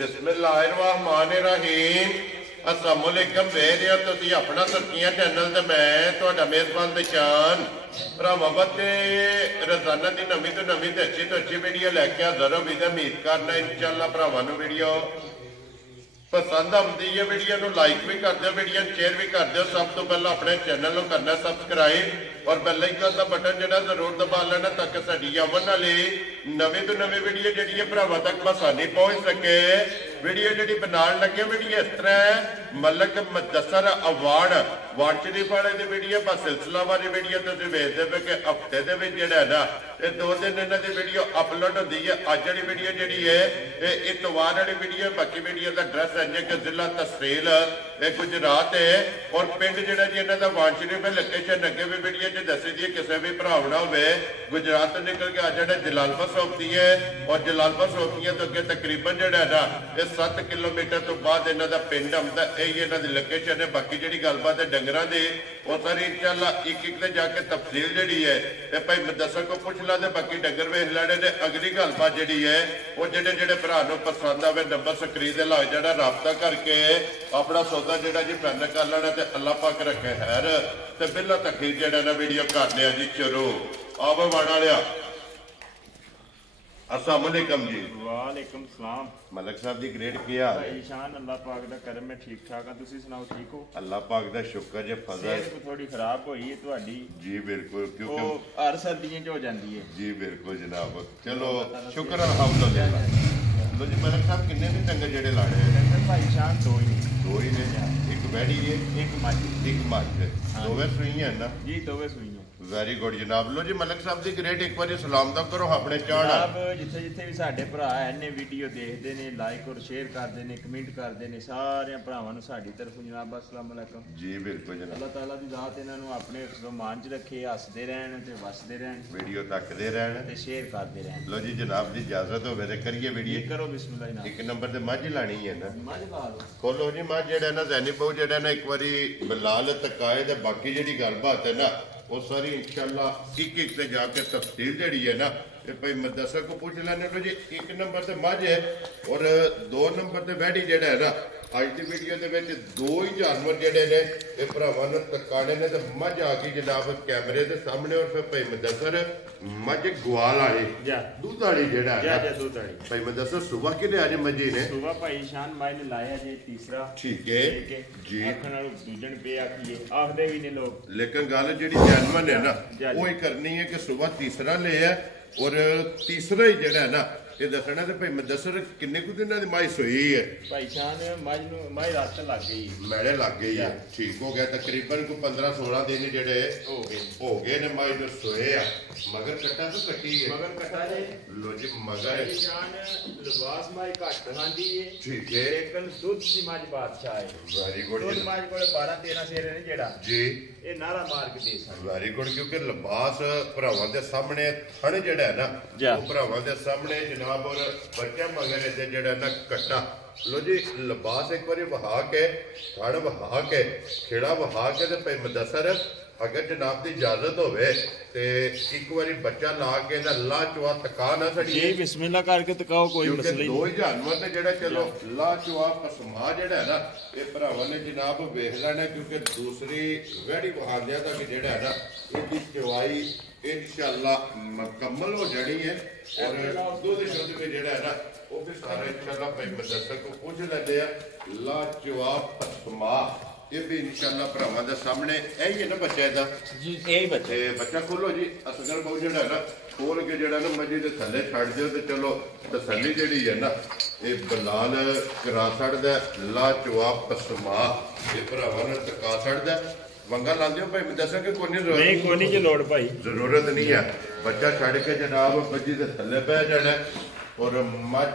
बिस्मिल्लाहिर्रहमानिर्रहीम अस्सलाम वालेकुम वेरियो तुसी अपना तरक्कियां चैनल ते मैं तुहाडा मेज़बान दिशान भरावां बच्चे रोजाना दी नवीं तो अच्छी वीडियो लैके हाज़र हो। उम्मीद करना इंशाअल्लाह भरावां नूं वीडियो पसंद आती है। वीडियो को लाइक भी कर दो, वीडियो शेयर भी कर दो। सब तो पहले अपने चैनल को करना सब्सक्राइब और बेल आइकन का बटन जो जरूर दबा लेना ताकि साडी आवन वाली नवी तो नवी वीडियो जी भरावां तक आसानी पहुंच सके। वीडियो जी बनाने लगे वीडियो इस तरह है, मलक मुदस्सर अवार्ड वार्ड शरीफ वाले की वीडियो पर सिलसिलावार वीडियो तुम वेखते पे कि हफ्ते के ना ये 2 दिन इन्हों की वीडियो अपलोड होती है। अज वाली वीडियो जी है ये इतवार वाली वीडियो, बाकी वीडियो का एड्रैस है कि जिला तहसील गुजरात है और पिंड जो जी इन्हों का वार्ड शरीफ है। लोकेशन अगे भी वीडियो च दसी दी किसी भी भरावना हो गुजरात तो निकल के अज जो जलालपुर सोपती है और जलालपुर सोपतियां तो अगे तकरीबन जो ना ये 7 किलोमीटर तो बाद इन्हों का पिंड आता, यही इन्हों की लोकेशन है। बाकी जी गलबात है डंगरां दी वो सारी इंशाअल्लाह एक जाके तफसील जी है ये भाई मुदस्सर को पूछ ला, बाकी डंगर वेख लेने ने। अगली गलबात जी है वो जेडे भरा पसंद आवे नंबर स्क्रीन से ला जरा राबता करके अपना सौदा जो जी फाइनल कर लेना। तो अल्लाह पाक रखे खैर तो बिल्ला तखीर जो ना वीडियो करने जी शुरू आवे वाणा लिया। अस्सलाम वालेकुम जी। वालेकुम सलाम। मलक साहब दी ग्रेड क्या हाल है? ईशान अल्लाह पाक दा करम में ठीक ठाक हां, तुसी सुनाओ ठीक हो? अल्लाह पाक दा शुक्र जे फजल। सेहत थोड़ी खराब होई है तुहाडी? जी बिल्कुल, क्योंकि हर सर्दियों च हो जाती है। जी बिल्कुल जनाब, चलो शुक्र अल्हम्दुलिल्लाह। लो जी मलक साहब किन्ने दिन डंगर जेड़े लाने हैं? डंगर भाई ईशान दो ही ने, एक बैड़ी है एक मझ दोवे सुइयां ना जी, दोवे सुइयां। वेरी गुड जनाब। लो जी मलक साहब दी ग्रेड एक बार सलाम तो करो अपने चाहना। जनाब जिथे जिथे भी साडे भरा इन्ने वीडियो देखते ने, लाइक और शेयर करते ने, कमेंट करते ने, सारे भरावां नूं साडी तरफ जनाब अस्सलाम वालेकुम। जी बिल्कुल जनाब। अल्लाह ताला दी ज़ात इन्हां नूं अपने मान च रखे, हसदे रहन ते वसदे रहन, वीडियो तकदे रहन ते शेयर करते रहन। लो जी जनाब दी इजाजत होवे ते करिए वीडियो करो बिस्मिल्लाह ना। एक नंबर ते मझ लानी है ना, मझ ला लो। खोलो जी मझ जेड़ा ना जैनी बहु जेड़ा ना एक बारी बिलाल तकाए ते बाकी जेड़ी गलबात है ना वो सारी इंशाअल्लाह एक से जाके तफसील जड़ी है ना ये भाई मुदस्सर को पूछ लेने। लो जी एक नंबर से मझ है और 2 नंबर से वैडी जेड़ा है ना अज की वीडियो के 2 ही जानवर जेडे ने ये भरावां नूं तकाने ने। तो मझ आ गई जनाब कैमरे के सामने और फिर भाई मुदस्सर मझ ग्वाल वाली दूध वाली जेड़ा है भाई मुदस्सर सुबह कि आज मझी ने सुबह भाई ईशान माई ने लाया जी तीसरा। ठीक है जी, आखण वालों दूजन पे आखिए आखदे भी ने लोग, लेकिन गल जी जैनवन है ना वो ही करनी है कि सुबह तीसरा ले है और तीसरा ही जेड़ा है ना ये दसना तो भाई मुदस्सर किन्ने कुछ दिन माई सोई है? भाई शान माई रात लग गई, मैड़े लग गई है, ठीक हो गया। तकरीबन को 15-16 दिन जेडे हो गए ने माई जो सोए है। मगर कट्टा तो कटी है, मगर कट्टा है। लो जी मगर शान लिबास माई घट खांदी है, ठीक है, लेकिन दूध दी माज बादशाह है। Very good. दूध माज कोले 12-13 शेर ने जेड़ा जी ये नारा मार के दे सकदा। वेरी गुड, क्योंकि लिबास भरावां दे सामने थण जेड़ा है ना वो भरावां दे सामने जनाब और बच्चा मगर इधर जेड़ा ना कट्टा। लो जी लिबास एक बार वहा के थण वहा के खेड़ा वहा के ते भाई मुदस्सर अगर जनाब की इजाजत होवे ते एक बारी बच्चा ला के ना ला चुआ तका ना सड़ी जी बिस्मिल्लाह करके तकाओ, कोई मसला नहीं। 2 ही जानवर ने जेड़ा चलो ला चुआ पसमा जेड़ा है ना ये भरावां ने जनाब वेख लेना, क्योंकि दूसरी वैड़ी बहादिया तक जेड़ा है ना इसकी चवाई इंशाअल्लाह मुकम्मल हो जानी है और दूध शुद्ध भी जेड़ा है ना वो भी सारा इंशाअल्लाह भाई मुदस्सर को पूछ लेते हैं। ला चुआ पसमा ये भी इंशाअल्लाह भरावां दे सामने यही है ना बच्चा इहदा जी, यही बच्चा बच्चा खोलो जी। असगर बहु जेड़ा है ना खोल के जेड़ा ना मजी दे थल्ले छड़ दिओ ते चलो तसल्ली जेड़ी है ना ये बिलाल करा छड़दा ला चुआ पसमा ये भरावां ने तका छड़दा। वंगा लांदे हो भाई मुदस्सर के कोई नहीं लोड़ भाई जरूरत नहीं है। बच्चा छड़ के जनाब मजी दे थल्ले बह जाना और मझ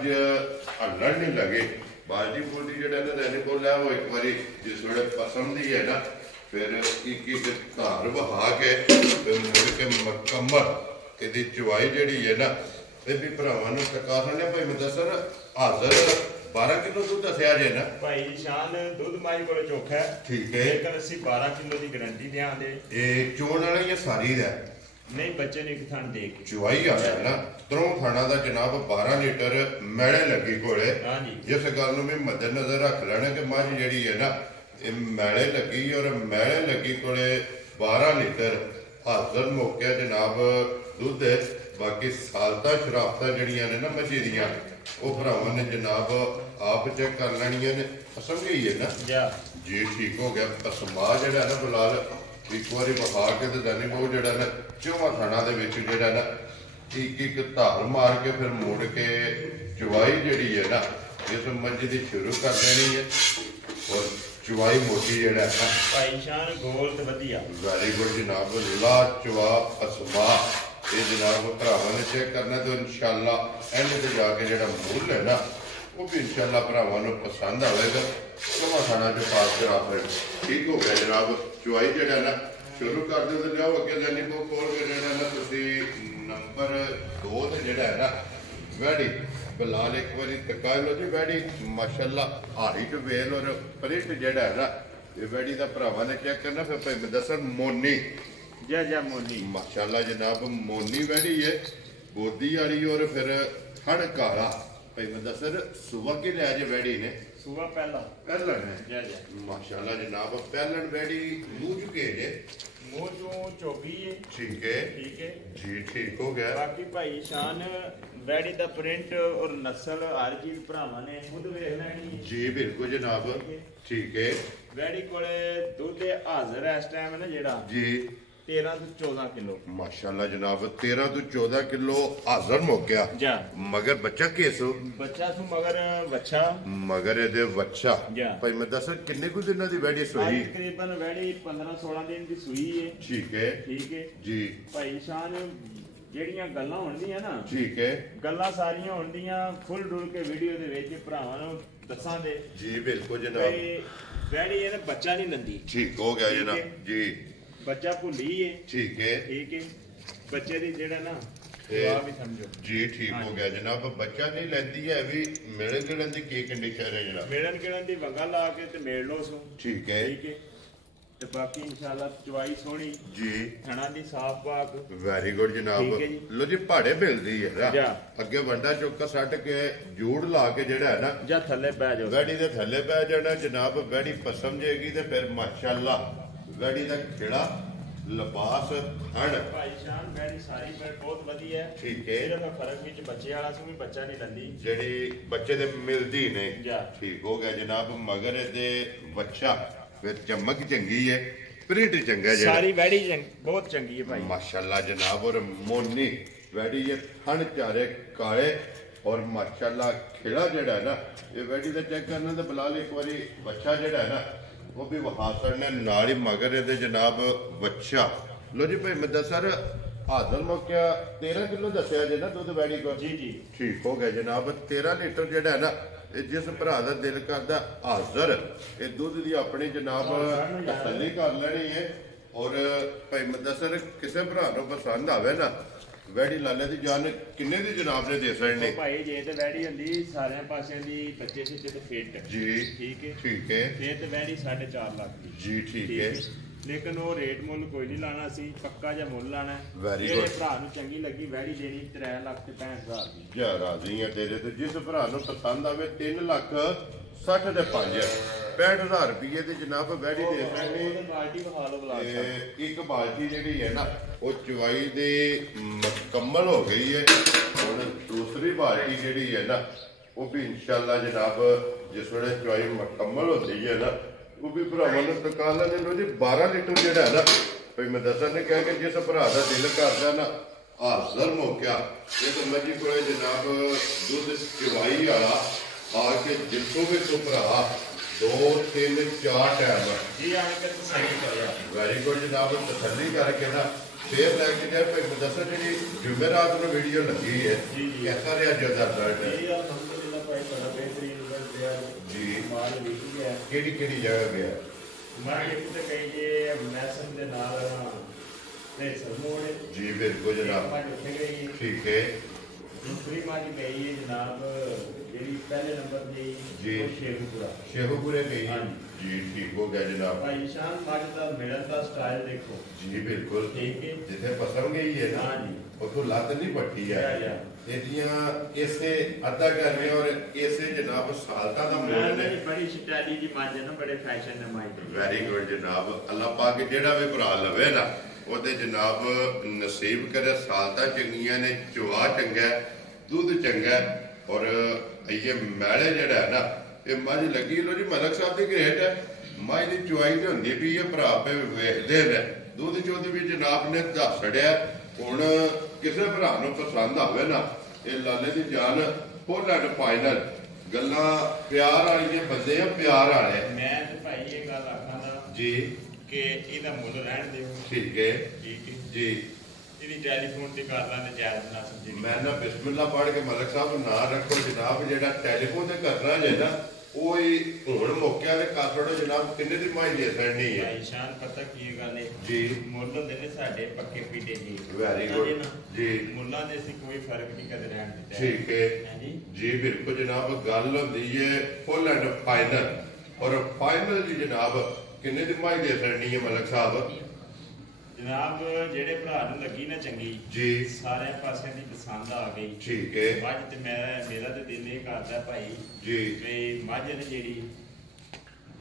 हल्लण नहीं लगे। बाल्टी बूटी जेड़ा ना दैनिक को लै वो एक बारी जिस वेले पसंद ही है ना फिर एक धार बहा के मुड़ के मुकम्मल इहदी चवाई जेड़ी है ना ये भी भरावां नूं तका छड़ने। भाई मुदस्सर हाज़र 12 किलो दूध दसिया जे ना भाई शान दूध माई कोल चोखा है, ठीक है, लेकिन असि 12 किलो की गारंटी देंगे। ये चोण वाली ये सारी है ਨਹੀਂ ਬੱਚੇ ਨੇ ਇੱਕ ਥਣ ਦੇ ਕੇ ਚੁਆਈ ਆ ਗਿਆ ਨਾ ਤਰੋਂ ਖਾਣਾ ਦਾ ਜਨਾਬ 12 ਲੀਟਰ ਮੈਲੇ ਲੱਗੀ ਕੋਲੇ। ਹਾਂਜੀ ਜਿਸ ਗੱਲ ਨੂੰ ਵੀ ਮੱਦੇ ਨਜ਼ਰ ਰੱਖ ਲੈਣਾ ਕਿ ਮੱਝ ਜਿਹੜੀ ਹੈ ਨਾ ਇਹ ਮੈਲੇ ਲੱਗੀ ਔਰ ਮੈਲੇ ਲੱਗੀ ਕੋਲੇ 12 ਲੀਟਰ ਹਾਜ਼ਰ ਮੌਕਿਆ ਜਨਾਬ ਦੁੱਧ। ਬਾਕੀ ਸਾਲਤਾ ਸ਼ਰਾਬਤਾਂ ਜਿਹੜੀਆਂ ਨੇ ਨਾ ਮੱਝੀ ਦੀਆਂ ਉਹ ਭਰਾਵਾਂ ਨੇ ਜਨਾਬ ਆਪ ਚੈੱਕ ਕਰ ਲੈਣੀਆਂ ਨੇ। ਸਮਝ ਗਈ ਹੈ ਨਾ ਜੀ? ਠੀਕ ਹੋ ਗਿਆ। ਪਸਮਾ ਜਿਹੜਾ ਨਾ ਬਲਾਲ ਇੱਕ ਵਾਰੀ ਬਹਾ ਕੇ ਤੇ ਜਾਨੀ ਬਹੁਤ ਜਿਹੜਾ ਨਾ ਚੌਵਾਂ ਖਾਣਾ ਦੇ ਵਿੱਚ ਜਿਹੜਾ ਨਾ ਇੱਕ ਇੱਕ ਧਾਰ ਮਾਰ ਕੇ ਫਿਰ ਮੁੜ ਕੇ ਚਵਾਈ ਜਿਹੜੀ ਹੈ ਨਾ ਇਸ ਮੱਝ ਦੀ ਸ਼ੁਰੂ ਕਰ ਦੇਣੀ ਹੈ ਔਰ ਚਵਾਈ ਮੋਟੀ ਜਿਹੜਾ ਹੈ ਭਾਈ ਸ਼ਾਨ ਗੋਲ ਤੇ ਵਧੀਆ। ਵੈਰੀ ਗੁੱਡ ਜਨਾਬ। ਲਾ ਚਵਾ ਪਸਮਾ ਇਹ ਜਨਾਬ ਭਰਾਵਾਂ ਨੇ ਚੈੱਕ ਕਰਨਾ ਤੇ ਇਨਸ਼ਾਅੱਲਾ ਐਂਡ ਤੇ ਜਾ ਕੇ ਜਿਹੜਾ ਮੁੱਲ ਹੈ ਨਾ ਉਹ ਵੀ ਇਨਸ਼ਾਅੱਲਾ ਭਰਾਵਾਂ ਨੂੰ ਪਸੰਦ ਆਵੇਗਾ। ਸਮਾਂ ਖਾਣਾ ਚ ਪਾਸ ਕਰਾ ਫਿਰ ਠੀਕ ਹੋ ਗਿਆ ਜਨਾਬ। ਚੁਆਈ ਜਿਹੜਾ ਨਾ ਸ਼ੁਰੂ ਕਰ ਦਿਓ ਤੇ ਜਾਓ ਅੱਗੇ ਜਾਨੀ ਬੋ ਖੋਲ ਕੇ ਜਿਹੜਾ ਨਾ ਤੁਸੀਂ ਨੰਬਰ 2 ਤੇ ਜਿਹੜਾ ਹੈ ਨਾ ਵੈੜੀ ਬਲਾਲ ਇੱਕ ਵਾਰੀ ਤਕਾ ਲਓ ਜੀ। ਵੈੜੀ ਮਾਸ਼ਾਅੱਲਾ ਹਾਈਟ ਵੇਲ ਔਰ ਪ੍ਰਿੰਟ ਜਿਹੜਾ ਹੈ ਨਾ ਇਹ ਵੈੜੀ ਦਾ ਭਰਾਵਾਂ ਨੇ ਚੈੱਕ ਕਰਨਾ ਫਿਰ ਭਾਈ ਦੱਸਣ ਮੋਨੀ ਜਾ ਮੋਨੀ ਮਾਸ਼ਾਅੱਲਾ ਜਨਾਬ ਮੋਨੀ ਵੈੜੀ ਹੈ ਬੋਦੀ ਵਾਲੀ ਔਰ ਫਿਰ ਹਣ ਕਾਲਾ ਭਾਈ ਦੱਸਣ ਸੁਬਹ ਕੇ ਲਿਆ ਜੇ ਵੈੜੀ ਨੇ ਸੁਬਹ ਪਹਿਲਾਂ ਹੈ ਮਾਸ਼ਾਅੱਲਾ ਜਨਾਬ ਪਹਿਲਣ ਵੈੜੀ ਮੂੰਹ ਚੁਕੇ ਨੇ ਮੂੰਹ ਚੋਂ ਚੋਗੀ ਹੈ। ਠੀਕ ਹੈ ਜੀ ਠੀਕ ਹੋ ਗਿਆ। ਬਾਕੀ ਭਾਈ ਸ਼ਾਨ ਵੈੜੀ ਦਾ ਪ੍ਰਿੰਟ ਔਰ ਨਸਲ ਹਰ ਚੀਜ਼ ਭਰਾਵਾਂ ਨੇ ਖੁਦ ਵੇਖ ਲੈਣੀ ਜੀ ਬਿਲਕੁਲ ਜਨਾਬ ਠੀਕ ਹੈ। ਵੈੜੀ ਕੋਲੇ ਦੁੱਧ ਹਾਜ਼ਰ ਹੈ ਇਸ ਟਾਈਮ ਨਾ ਜਿਹੜਾ ਜੀ 13 ਤੋਂ 14 ਕਿਲੋ ਮਾਸ਼ਾਅੱਲਾ ਜਨਾਬ 13 ਤੋਂ 14 ਕਿਲੋ ਹਾਜ਼ਰ ਮੌਕਿਆ ਜਾ ਮਗਰ ਬੱਚਾ ਕੇਸੋ ਬੱਚਾ ਤੂੰ ਮਗਰ ਬੱਚਾ ਮਗਰ ਇਹਦੇ ਬੱਚਾ ਜਾ ਭਾਈ ਮੈਂ ਦੱਸ ਕਿੰਨੇ ਕੁ ਦਿਨਾਂ ਦੀ ਵੈੜੀ ਸੋਈ ਤਕਰੀਬਨ ਵੈੜੀ 15-16 ਦਿਨ ਦੀ ਸੂਈ ਹੈ। ਠੀਕ ਹੈ ਜੀ ਭਾਈ ਸ਼ਾਨ ਜਿਹੜੀਆਂ ਗੱਲਾਂ ਹੋਣਦੀਆਂ ਨਾ ਠੀਕ ਹੈ ਗੱਲਾਂ ਸਾਰੀਆਂ ਹੋਣਦੀਆਂ ਫੁੱਲ ਡੁੱਲ ਕੇ ਵੀਡੀਓ ਦੇ ਵਿੱਚ ਭਰਾਵਾਂ ਨੂੰ ਦੱਸਾਂਗੇ ਜੀ ਬਿਲਕੁਲ ਜਨਾਬ। ਵੈੜੀ ਇਹਨੇ ਬੱਚਾ ਨਹੀਂ ਲੰਦੀ ਠੀਕ ਹੋ ਗਿਆ ਜਨਾਬ ਜੀ ਬੱਚਾ ਭੁੱਲੀ ਹੈ ਠੀਕ ਹੈ ਬੱਚੇ ਦੀ ਜਿਹੜਾ ਨਾ ਵੀ ਸਮਝੋ ਜੀ ਠੀਕ ਹੋ ਗਿਆ ਜਨਾਬ। ਬੱਚਾ ਨਹੀਂ ਲੈਂਦੀ ਹੈ ਵੀ ਮਿਲਣ ਗਿਲਣ ਦੀ ਕੀ ਕੰਡੀਸ਼ਨ ਹੈ ਜਨਾਬ? ਮਿਲਣ ਗਿਲਣ ਦੀ ਵੰਗਾ ਲਾ ਕੇ ਤੇ ਮੇੜ ਲੋ ਸੋ ਠੀਕ ਹੈ ਤੇ ਬਾਕੀ ਇਨਸ਼ਾਅੱਲਾ ਚਵਾਈ ਸੋਹਣੀ ਜੀ ਥਣਾ ਦੀ ਸਾਫ ਪਾਕ ਵੈਰੀ ਗੁੱਡ ਜਨਾਬ। ਲੋ ਜੀ ਪਹਾੜੇ ਮਿਲਦੀ ਹੈ ਨਾ ਅੱਗੇ ਵੰਡਾ ਚੁੱਕਾ ਸੱਟ ਕੇ ਜੂੜ ਲਾ ਕੇ ਜਿਹੜਾ ਹੈ ਨਾ ਜਾਂ ਥੱਲੇ ਬਹਿ ਜਾਓ ਵੈੜੀ ਦੇ ਥੱਲੇ ਬਹਿ ਜਾਣਾ ਜਨਾਬ। ਵੈੜੀ ਪਸਮ ਜਾਏਗੀ ਤੇ ਫਿਰ ਮਾਸ਼ਾਅੱਲਾ ਵੈੜੀ ਦਾ ਖੇੜਾ ਲਿਬਾਸ ਹੜ ਭਾਈ ਸ਼ਾਨ ਵੈੜੀ ਸਾਰੀ ਬਹੁਤ ਵਧੀਆ ਹੈ। ਠੀਕ ਹੈ ਸਿਰਫ ਫਰਕ ਵਿੱਚ ਬੱਚੇ ਵਾਲਾ ਸੀ ਵੀ ਬੱਚਾ ਨਹੀਂ ਲੰਦੀ ਜਿਹੜੀ ਬੱਚੇ ਦੇ ਮਿਲਦੀ ਨੇ ਠੀਕ ਹੋ ਗਿਆ ਜਨਾਬ। ਮਗਰ ਇਹਦੇ ਬੱਚਾ ਫਿਰ ਚਮਕ ਚੰਗੀ ਹੈ ਪ੍ਰਿੰਟ ਚੰਗਾ ਜਿਹੜਾ ਸਾਰੀ ਵੈੜੀ ਬਹੁਤ ਚੰਗੀ ਹੈ ਭਾਈ ਮਾਸ਼ਾਅੱਲਾ ਜਨਾਬ। ਔਰ ਮੋਨੀ ਵੈੜੀ ਇਹ ਥਣ ਚਾਰੇ ਕਾਲੇ ਔਰ ਮਾਸ਼ਾਅੱਲਾ ਖੇੜਾ ਜਿਹੜਾ ਹੈ ਨਾ ਇਹ ਵੈੜੀ ਦਾ ਚੈੱਕ ਕਰਨਾ ਤੇ ਬਲਾਲ ਇੱਕ ਵਾਰੀ ਬੱਚਾ ਜਿਹੜਾ ਹੈ ਨਾ ਉਹ ਵੀ ਵਹਾਸਣ ਨੇ ਨਾਲ ਹੀ ਮਗਰ ਇਹਦੇ ਜਨਾਬ ਬੱਚਾ। ਲੋ ਜੀ ਭਾਈ ਮੈਂ ਸਰ ਹਾਜ਼ਰ ਮੌਕਿਆ 13 ਕਿਲੋ ਦੱਸਿਆ ਜੇ ਨਾ ਦੁੱਧ ਵੈੜੀ ਕੋ ਜੀ ਠੀਕ ਹੋ ਗਿਆ ਜਨਾਬ। 13 ਲੀਟਰ ਜਿਹੜਾ ਹੈ ਨਾ ਇਹ ਜਿਸ ਭਰਾ ਦਾ ਦਿਲ ਕਰਦਾ ਹਾਜ਼ਰ ਇਹ ਦੁੱਧ ਦੀ ਆਪਣੀ ਜਨਾਬ ਤਸੱਲੀ ਕਰ ਲੈਣੀ ਹੈ। ਔਰ ਭਾਈ ਮੁਦੱਸਰ ਕਿਸੇ ਭਰਾ ਨੂੰ ਪਸੰਦ ਆਵੇ ਨਾ ਵੈੜੀ ਲਾਲੇ ਦੀ ਜਾਨ ਕਿੰਨੇ ਦੀ ਜਨਾਬ ਨੇ ਦੇ ਸਕਦੇ ਭਾਈ ਜੇ ਤੇ ਵੈੜੀ ਹੁੰਦੀ ਸਾਰਿਆਂ ਪਾਸਿਆਂ ਦੀ ਬੱਚੇ ਸੀ ਤੇ ਫਿੱਟ ਜੀ ਠੀਕ ਹੈ ਇਹ ਤੇ ਵੈੜੀ 4.5 ਲੱਖ ਦੀ ਜੀ ਠੀਕ ਹੈ। ਲੇਕਿਨ ਉਹ ਰੇਟ ਮੁੱਲ ਕੋਈ ਨਹੀਂ ਲਾਣਾ ਸੀ ਪੱਕਾ ਜਿਹਾ ਮੁੱਲ ਲਾਣਾ ਜਿਹੜੇ ਭਰਾ ਨੂੰ ਚੰਗੀ ਲੱਗੀ ਵੈੜੀ ਦੇਣੀ 3 ਲੱਖ ਤੇ 65,000 ਦੀ ਜਾ ਰਾਜ਼ੀ ਆ ਤੇਰੇ ਤੇ। ਜਿਸ ਭਰਾ ਨੂੰ ਪਸੰਦ ਆਵੇ 3 ਲੱਖ 60 ਦੇ 5 65,000 ਰੁਪਏ ਦੀ ਜਨਾਬ ਵੈੜੀ ਦੇ ਸਕਦੇ। ਬਾਲਟੀ ਵਿਖਾ ਲਓ ਬਲਾ ਇੱਕ ਬਾਲਟੀ ਜਿਹੜੀ ਹੈ ਨਾ ਉਹ ਚਵਾਈ ਦੇ ਮੁਕੰਮਲ ਹੋ ਗਈ ਹੈ। ਹੁਣ ਦੂਸਰੀ ਬਾਲਟੀ ਜਿਹੜੀ ਹੈ ਨਾ ਉਹ ਵੀ ਇਨਸ਼ਾਅੱਲਾ ਜਨਾਬ ਜਿਸ ਵੇਲੇ ਚਵਾਈ ਮੁਕੰਮਲ ਹੁੰਦੀ ਹੈ ਨਾ ਉਹ ਵੀ ਭਰਾਵਾਂ ਨੂੰ ਤਕਾ ਲੈਣੇ ਲੋ ਜੀ 12 ਲੀਟਰ ਜਿਹੜਾ ਹੈ ਨਾ ਭਈ ਮੈਂ ਦੱਸਾਂ ਨੇ ਕਹਿ ਕੇ ਜਿਸ ਭਰਾ ਦਾ ਦਿਲ ਕਰਦਾ ਨਾ ਹਾਜ਼ਰ ਮੌਕਿਆ ਇਹ ਮੱਝੀ ਕੋਲੇ ਜਨਾਬ ਦੁੱਧ ਚਵਾਈ ਵਾਲਾ ਆ ਕੇ ਜਿੱਥੋਂ ਵੀ ਤੋਂ ਭਰਾ 2 3 4 ਟਾਈਮ ਜੀ ਆ ਕੇ ਤਸੱਲੀ ਕਰਿਆ ਵੈਰੀ ਗੁੱਡ ਜਨਾਬ ਤਸੱਲੀ ਕਰਕੇ ਨਾ ਫੇਰ ਲੈ ਕੇ ਜਾਏ ਭਈ ਮੈਂ ਦੱਸਾਂ ਜਿਹੜੀ ਜੁਮੇਰਾਤ ਨੂੰ ਵੀਡੀਓ ਲੱਗੀ ਹੈ ਕਿਹਦਾ ਰਿਹਾ ਜਦਾ ਰਿਜ਼ਲਟ ਜੀ ਅਲਹਮਦੁਲਿਲਾ ਭਾਈ ਬੜਾ ਬਿਹਤਰੀਨ ਰਿਜ਼ਲਟ ਰਿਹਾ ਜੀ ਮਾਲ ਵਿਕ ਗਿਆ ਕਿਹੜੀ ਜਗ੍ਹਾ ਗਿਆ ਮੈਂ ਇੱਕ ਤੇ ਕਹੀ ਜੇ ਮੈਸਨ ਦੇ ਨਾਲ ਨੇ ਸਰਮੋੜੇ ਜੀ ਬਿਲਕੁਲ ਜਨਾਬ ਠੀਕ ਹੈ दूसरी माजी गई है जनाब जी पहले नंबर दी जी शेखपुरा शेखपुरे गई हाँ जी ठीक हो गया जनाब भाई निशान मज का मिलन का स्टाइल देखो जी बिल्कुल ठीक है जिथे पसंद गई है ना हाँ जी उतो लत नहीं पट्टी है या ਇਹਦੀਆਂ ਇਸੇ ਅੱਧਾ ਕਰਨੇ ਔਰ ਇਸੇ ਜਨਾਬ ਸਾਲਤਾ ਦਾ ਮੋਲ ਨੇ बड़ी स्टाइली दी मज है ना बड़े फैशन है माई ਵੈਰੀ ਗੁੱਡ ਜਨਾਬ ਅੱਲਾਹ ਪਾਕ ਜਿਹੜਾ ਵੀ ਭਰਾ ਲਵੇ ਨਾ ਉਹਦੇ ਜਨਾਬ ਨਸੀਬ ਕਰੇ ਸਾਲਤਾ ਚੰਗੀਆਂ ਨੇ ਚਵਾ ਚੰਗਾ ਦੁੱਧ ਚੰਗਾ ਔਰ ਇਹ ਮੈਲੇ ਜਿਹੜਾ ਹੈ ਨਾ ਇਹ ਮੱਝ ਲੱਗੀ ਲੋ ਜੀ ਮਲਕ ਸਾਹਿਬ ਦੀ ਗ੍ਰੇਟ ਹੈ ਮੱਝ ਦੀ ਚੁਆਈ ਤੇ ਹੁੰਦੀ ਵੀ ਇਹ ਭਰਾ ਪੇ ਵੇਖਦੇ ਨੇ ਦੁੱਧ ਚੋਦ ਵੀ ਜਨਾਬ ਨੇ ਦੱਸ ਛੜਿਆ ਹੁਣ ਕਿਸੇ ਭਰਾ ਨੂੰ ਪਸੰਦ ਆਵੇ ਨਾ ਇਹ ਲਾਲੇ ਦੀ ਜਾਨ ਫੁੱਲ ਐਂਡ ਫਾਈਨਲ ਗੱਲਾਂ ਪਿਆਰ ਵਾਲੀਆਂ ਬੰਦੇ ਆ ਪਿਆਰ ਵਾਲੇ मैं तो भाई ये गल आखा था ਜੀ कि ਇਹਦਾ ਮੁੱਲ ਰਹਿਣ ਦਿਓ ਠੀਕ ਹੈ ਠੀਕ ਹੈ ਜੀ ਇਹਦੀ ਟੈਲੀਫੋਨ ਤੇ ਕਰ ਲਾਂਗੇ ਜਾਇਜ਼ ਨਾ ਸਮਝੀ ਮੈਂ ਨਾ ਬਿਸਮਿਲ੍ਲਾ ਪੜ੍ਹ ਕੇ ਮਲਕ ਸਾਹਿਬ ਨੂੰ ਨਾਂ ਰੱਖੋ ਜਨਾਬ ਜਿਹੜਾ ਟੈਲੀਫੋਨ ਤੇ ਕਰਨਾ ਜੇ ਨਾ ਉਹ ਹੀ ਹੁਣ ਮੌਕਿਆਂ ਤੇ ਕਰ ਛੋੜੋ ਜਨਾਬ ਕਿੰਨੇ ਦੀ ਮਾਈ ਦੇ ਸੜਨੀ ਹੈ ਭਾਈ ਸ਼ਾਨ ਪਤਾ ਕੀ ਗੱਲ ਹੈ ਜੀ ਮੁੱਲ ਹੁੰਦੇ ਨੇ ਸਾਡੇ ਪੱਕੇ ਪੀਟੇ ਜੀ ਵੈਰੀ ਗੁੱਡ ਜੀ ਮੁੱਲਾਂ ਦੇ ਅਸੀਂ ਕੋਈ ਫਰਕ ਨਹੀਂ ਕਦੇ ਰਹਿਣ ਦਿੱਤਾ ਠੀਕ ਹੈ ਹਾਂਜੀ ਜੀ ਬਿਲਕੁਲ ਜਨਾਬ ਗੱਲ ਹੁੰਦੀ ਹੈ ਫੁੱਲ ਐਂਡ ਫਾਈਨਲ ਔਰ ਫਾਈਨਲ ਜੀ ਜਨਾਬ ਕਿੰਨੇ ਦੀ ਮਾਈ ਦੇ ਸੜਨੀ ਹੈ ਮਲਕ ਸਾਹਿਬ ਜਨਾਬ ਜਿਹੜੇ ਭਰਾ ਨੂੰ ਲੱਗੀ ਨਾ ਚੰਗੀ ਜੀ ਸਾਰਿਆਂ ਪਾਸਿਆਂ ਦੀ ਪਸੰਦ ਆ ਗਈ ਠੀਕ ਹੈ ਮੱਝ ਤੇ ਮੇਰਾ ਤੇ ਦਿਲ ਇਹ ਕਰਦਾ ਭਾਈ ਜੀ ਵੀ ਮੱਝ ਨੇ ਜਿਹੜੀ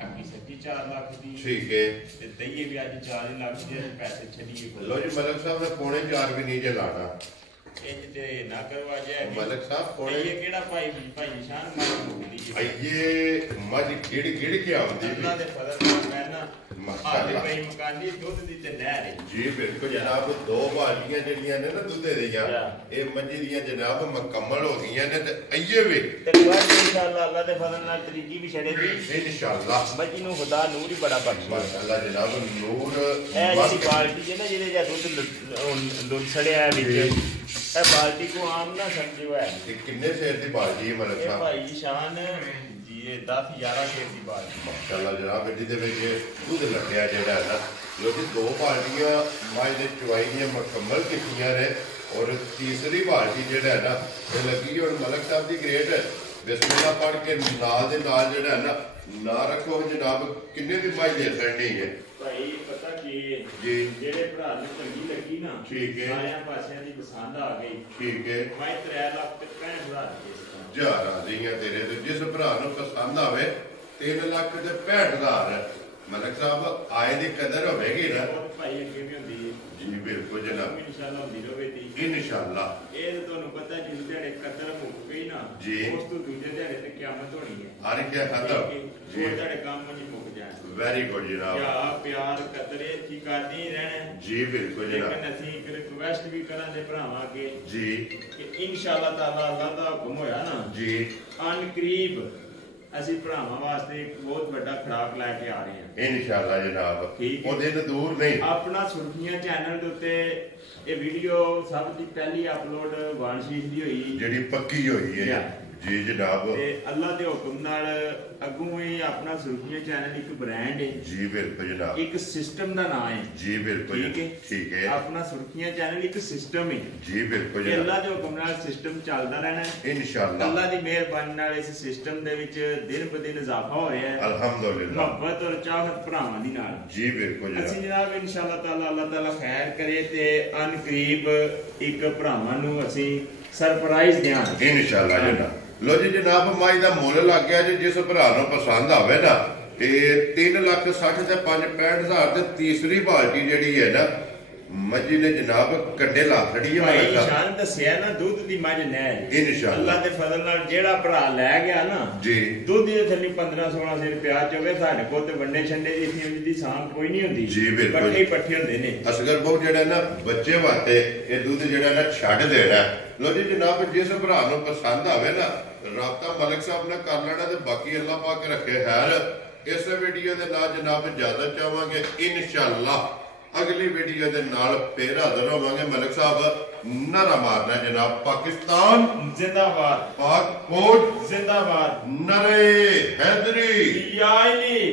ਅੱਗੀ ਸੱਚੀ 4 ਲੱਖ ਦੀ ਠੀਕ ਹੈ ਤੇ ਦਈਏ ਵੀ ਅੱਜ 4 ਲੱਖ ਦੇ ਪੈਸੇ ਛੱਡੀਏ ਲੋ ਜੀ ਮਲਕ ਸਾਹਿਬ ਨੇ ਪੌਣੇ 4 ਵੀ ਨਹੀਂ ਜੇ ਲਾਣਾ ਇੰਜ ਤੇ ਨਾ ਕਰਵਾ ਜਾਏ ਮਲਕ ਸਾਹਿਬ ਪੌਣੇ ਇਹ ਕਿਹੜਾ ਭਾਈ ਨਿਸ਼ਾਨ ਮਾਰ ਮੁਕਦੀ ਜੀ ਆਈਏ ਮੱਝ ਗਿੜ ਗਿੜ ਕੇ ਆਉਂਦੀ ਵੀ ਅੱਲਾ ਦੇ ਫਜ਼ਲ ਨਾਲ ਮੈਂ ਨਾ ਮਾਸ਼ਾਅੱਲਾ ਭਾਈ ਮਕਾਨੀ ਦੁੱਧ ਦੀ ਤੇ ਨਹਿਰ ਹੈ ਜੀ ਬਿਲਕੁਲ ਜਨਾਬ ਦੋ ਬਾਲਟੀਆਂ ਜਿਹੜੀਆਂ ਨੇ ਨਾ ਦੁੱਧੇ ਦੀਆਂ Yeah. ਇਹ ਮੱਝੀ ਦੀਆਂ ਜਨਾਬ ਮੁਕੰਮਲ ਹੋ ਗਈਆਂ ਨੇ ਤੇ ਆਈਏ ਵੀ ਤੇ ਬਾਅਦ ਇਨਸ਼ਾਅੱਲਾ ਅੱਲਾ ਦੇ ਫਜ਼ਲ ਨਾਲ ਤਰੀਕੀ ਵੀ ਛੜੇਗੀ ਇਨਸ਼ਾਅੱਲਾ ਮੱਝੀ ਨੂੰ ਖੁਦਾ ਨੂਰ ਹੀ ਬੜਾ ਬਖਸ਼ੇ ਮਾਸ਼ਾਅੱਲਾ ਜਨਾਬ ਨੂਰ ਇਹ ਜਿਹੜੀ ਬਾਲਟੀ ਹੈ ਨਾ ਜਿਹਦੇ ਜਾਂ ਦੁੱਧ ਲੁੱਟ ਛੜਿਆ ਵਿੱਚ ਇਹ ਬਾਲਟੀ को ਆਮ ਨਾ ਸਮਝਿਓ ਹੈ ਇਹ ਕਿੰਨੇ ਸ਼ੇਰ ਦੀ ਬਾਲਟੀ ਹੈ ਮਲਕ ਇਹ ਸਾਹਿਬ ਭਾਈ ਸ਼ਾਨ ਜੀ ਇਹ 10 11 ਸ਼ੇਰ ਦੀ ਬਾਲਟੀ ਮਾਸ਼ਾਅੱਲਾ ਜਨਾਬ ਜਿਹਦੇ ਵਿੱਚ ਦੁੱਧ ਲੱਗਿਆ ਜਿਹੜਾ ਹੈ ਨਾ ਜੋ ਕਿ ਦੋ ਬਾਲਟੀਆਂ ਮੱਝ ਦੇ ਚੁਆਈ ਦੀਆਂ ਮੁਕੰਮਲ ਕੀਤੀਆਂ ਨੇ ਔਰ ਤੀਸਰੀ ਬਾਲਟੀ ਜਿਹੜਾ ਹੈ ਨਾ ਇਹ ਲੱਗੀ ਹੁਣ ਮਲਕ ਸਾਹਿਬ ਦੀ ਗ੍ਰੇਟ ਬਿਸਮਿਲ੍ਲਾ ਪੜ੍ਹ ਕੇ ਨਾਲ ਦੇ ਨਾਲ ਜਿਹੜਾ ਹੈ ਨਾ ਨਾ ਰੱਖੋ ਜਨਾਬ ਕਿੰਨੇ ਦੀ ਮੱਝ ਦੇ ਸੜਨੀ ਹੈ ਭਾਈ ਪਤਾ ਕੀ ਹੈ ਜੀ ਜਿਹੜੇ ਭਰਾ ਨੂੰ ਚੰਗੀ ਲੱਗੀ ਨਾ ਠੀਕ ਹੈ ਸਾਰਿਆਂ ਪਾਸਿਆਂ ਦੀ ਪਸੰਦ ਆ ਗਈ ਠੀਕ ਹੈ ਮੈਂ 3 ਲੱਖ ਤੇ 65,000 ਦੇ ਜਾ ਰਾਜ਼ੀਆਂ ਤੇਰੇ ਤੇ ਜਿਸ ਭਰਾ ਨੂੰ ਪਸੰਦ ਆਵੇ 3 ਲੱਖ ਤੇ 65,000 ਮਲਕ ਸਾਹਿਬ ਆਏ ਦੀ ਕਦਰ ਹੋਵੇਗੀ ਨਾ ਉਹ ਭਾਈ ਅੱਗੇ ਵੀ ਹੁੰਦੀ ਹੈ ਜੀ ਬਿਲਕੁਲ ਜਨਾਬ ਇਨਸ਼ਾਅੱਲਾ ਹੁੰਦੀ ਰਵੇ ਦੀ ਇਨਸ਼ਾਅੱਲਾ ਇਹ ਤਾਂ ਤੁਹਾਨੂੰ ਪਤਾ ਜਿਸ ਦਿਹਾੜੇ ਕਦਰ ਮੁੱਕ ਗਈ ਨਾ ਜੀ। ਉਸ ਤੋਂ ਦੂਜੇ ਦਿਹਾੜੇ ਤੇ ਕਿਆਮਤ ਹੋਣੀ ਹੈ ਹਰ ਕਿਆ ਖਤਮ ਜੀ ਜੀ ਤੁਹਾਡੇ ਕੰਮ ਜੀ ਮੁੱਕ ਜਾਣ ਵੈਰੀ ਗੁੱਡ ਜਨਾਬ ਪਿਆਰ ਪਿਆਰ ਕਦਰੇ ਕੀ ਕਰਦੀ ਹੀ ਰਹਿਣਾ ਜੀ ਬਿਲਕੁਲ ਜਨਾਬ ਲੇਕਿਨ ਅਸੀਂ ਇੱਕ ਰਿਕਵੈਸਟ ਵੀ ਕਰਾਂਗੇ ਭਰਾਵਾਂ ਅੱਗੇ ਜੀ ਕਿ ਇਨਸ਼ਾਅੱਲਾ ਤਾਲਾ ਅੱਲਾਹ ਦਾ ਹੁਕਮ ਹੋਇਆ ਨਾ ਜੀ ਅਨ ਕਰੀਬ ਅਸੀਂ ਭਰਾਵਾਂ ਵਾਸਤੇ ਇੱਕ ਬਹੁਤ ਵੱਡਾ ਖੁਰਾਕ ਲੈ ਕੇ ਆ ਰਹੇ ਹਾਂ ਇਨਸ਼ਾਅੱਲਾ ਜਨਾਬ ਠੀਕ ਹੈ। ਉਹਦੇ ਤੋਂ ਦੂਰ ਨਹੀਂ ਆਪਣਾ ਸੁਰਖੀਆਂ ਚੈਨਲ ਦੇ ਉੱਤੇ ਇਹ ਵੀਡੀਓ ਸਭ ਤੋਂ ਪਹਿਲੀ ਅਪਲੋਡ ਵਾਨਸ਼ੀਸ਼ ਦੀ ਹੋਈ ਜਿਹੜੀ ਪੱਕੀ ਹੋਈ ਹੈ ਜੀ ਜਨਾਬ ਤੇ ਅੱਲਾ ਦੇ ਹੁਕਮ ਨਾਲ ਅੱਗੋਂ ਇਹ ਆਪਣਾ ਸੁਰਖੀਆਂ ਚੈਨਲ ਇੱਕ ਬ੍ਰਾਂਡ ਹੈ ਜੀ ਬਿਲਕੁਲ ਜਨਾਬ ਇੱਕ ਸਿਸਟਮ ਦਾ ਨਾਮ ਹੈ ਜੀ ਬਿਲਕੁਲ ਠੀਕ ਹੈ ਠੀਕ ਹੈ ਆਪਣਾ ਸੁਰਖੀਆਂ ਚੈਨਲ ਇੱਕ ਸਿਸਟਮ ਹੈ ਜੀ ਬਿਲकुल ਤੇ ਅੱਲਾ ਦੇ ਹੁਕਮ ਨਾਲ ਸਿਸਟਮ ਚੱਲਦਾ ਰਹਿਣਾ ਹੈ ਇਨਸ਼ਾਅੱਲਾ ਅੱਲਾ ਦੀ ਮਿਹਰਬਾਨੀ ਨਾਲ ਇਸ ਸਿਸਟਮ ਦੇ ਵਿੱਚ ਦਿਨ ਬ ਦਿਨ ਇਜ਼ਾਫਾ ਹੋ ਰਿਹਾ ਹੈ ਅਲਹਮਦੁਲਿਲਾ ਮੁਹੱਬਤ ਔਰ ਚਾਹਤ ਭਰਾਵਾਂ ਦੀ ਨਾਲ ਜੀ ਬਿਲकुल ਅਸੀਂ ਜਨਾਬ ਜਨਾਬ ਇਨਸ਼ਾਅੱਲਾ ਤਾਲਾ ਅੱਲਾਹ ਤਾਲਾ ਖੈਰ ਕਰੇ ਤੇ ਅਨ ਕਰੀਬ ਇੱਕ ਭਰਾਵਾਂ ਨੂੰ ਅਸੀਂ ਸਰਪ੍ਰਾਈਜ਼ ਦਿਆਂਗੇ ਇਨਸ਼ਾਅੱਲਾ ਜਨਾਬ ਲੋ ਜੀ ਜਨਾਬ ਮਾਈ ਦਾ ਮੁੱਲ ਲੱਗ ਗਿਆ ਜੀ ਜਿਸ ਭਰਾ ਨੂੰ ਪਸੰਦ ਆਵੇ ਨਾ ਤੇ 3,60,000 ਤੇ 5,65,000 ਤੇ ਤੀਸਰੀ ਬਾਲਟੀ ਜਿਹੜੀ ਹੈ ਨਾ ਮੱਝੀ ਨੇ ਜਨਾਬ ਕੱਡੇ ਲਾ ਖੜੀ ਹੈ ਭਾਈ ਮਾਲਕ ਸਾਹਿਬ ਨਿਸ਼ਾਨ ਦੱਸਿਆ ਨਾ ਦੁੱਧ ਦੀ ਮੱਝ ਨਹਿਰ ਇਨਸ਼ਾਅੱਲਾ ਅੱਲਾਹ ਦੇ ਫਜ਼ਲ ਨਾਲ ਜਿਹੜਾ ਭਰਾ ਲੈ ਗਿਆ ਨਾ ਜੀ ਦੁੱਧ ਦੇ ਥੱਲੇ 15-16 ਸਿਰ ਪਿਆ ਚੋਵੇ ਸਾਡੇ ਕੋਲ ਤੇ ਵੰਡੇ ਛੰਡੇ ਦੀ ਇਥੀ ਦੀ ਸਾਂਭ ਕੋਈ ਨਹੀਂ ਹੁੰਦੀ ਜੀ, ਬਿਲਕੁਲ। ਇਕੱਠੇ ਹੀ ਪੱਠੇ ਹੁੰਦੇ ਨੇ ਅਸਗਰ ਬਹੁ ਜਿਹੜਾ ਨਾ ਬੱਚੇ ਵਾਸਤੇ ਇਹ ਦੁੱਧ ਜਿਹੜਾ ਨਾ ਛੱਡ ਦੇਣਾ ਲੋ ਜੀ ਜਨਾਬ ਜਿਸ ਭਰਾ ਨੂੰ ਪਸੰਦ ਆਵੇ ਨਾ ਰਾਬਤਾ ਮਲਕ ਸਾਹਿਬ ਨਾਲ ਕਰ ਲੈਣਾ ਤੇ ਬਾਕੀ ਅੱਲਾਹ ਪਾਕ ਰੱਖੇ ਖੈਰ ਇਸ ਵੀਡੀਓ ਦੇ ਨਾਲ ਜਨਾਬ ਇਜਾਜ਼ਤ ਚਾਹਾਂਗੇ ਇਨਸ਼ਾਅੱਲਾ ਅਗਲੀ ਵੀਡੀਓ ਦੇ ਨਾਲ ਫੇਰ ਹਾਜ਼ਰ ਹੋਵਾਂਗੇ ਮਲਕ ਸਾਹਿਬ ਨਾਰਾ ਮਾਰਨਾ ਜਨਾਬ ਪਾਕਿਸਤਾਨ ਜ਼ਿੰਦਾਬਾਦ ਪਾਕ ਫੌਜ ਜ਼ਿੰਦਾਬਾਦ ਨਰੇ ਹੈਦਰੀ ਯਾ ਅਲੀ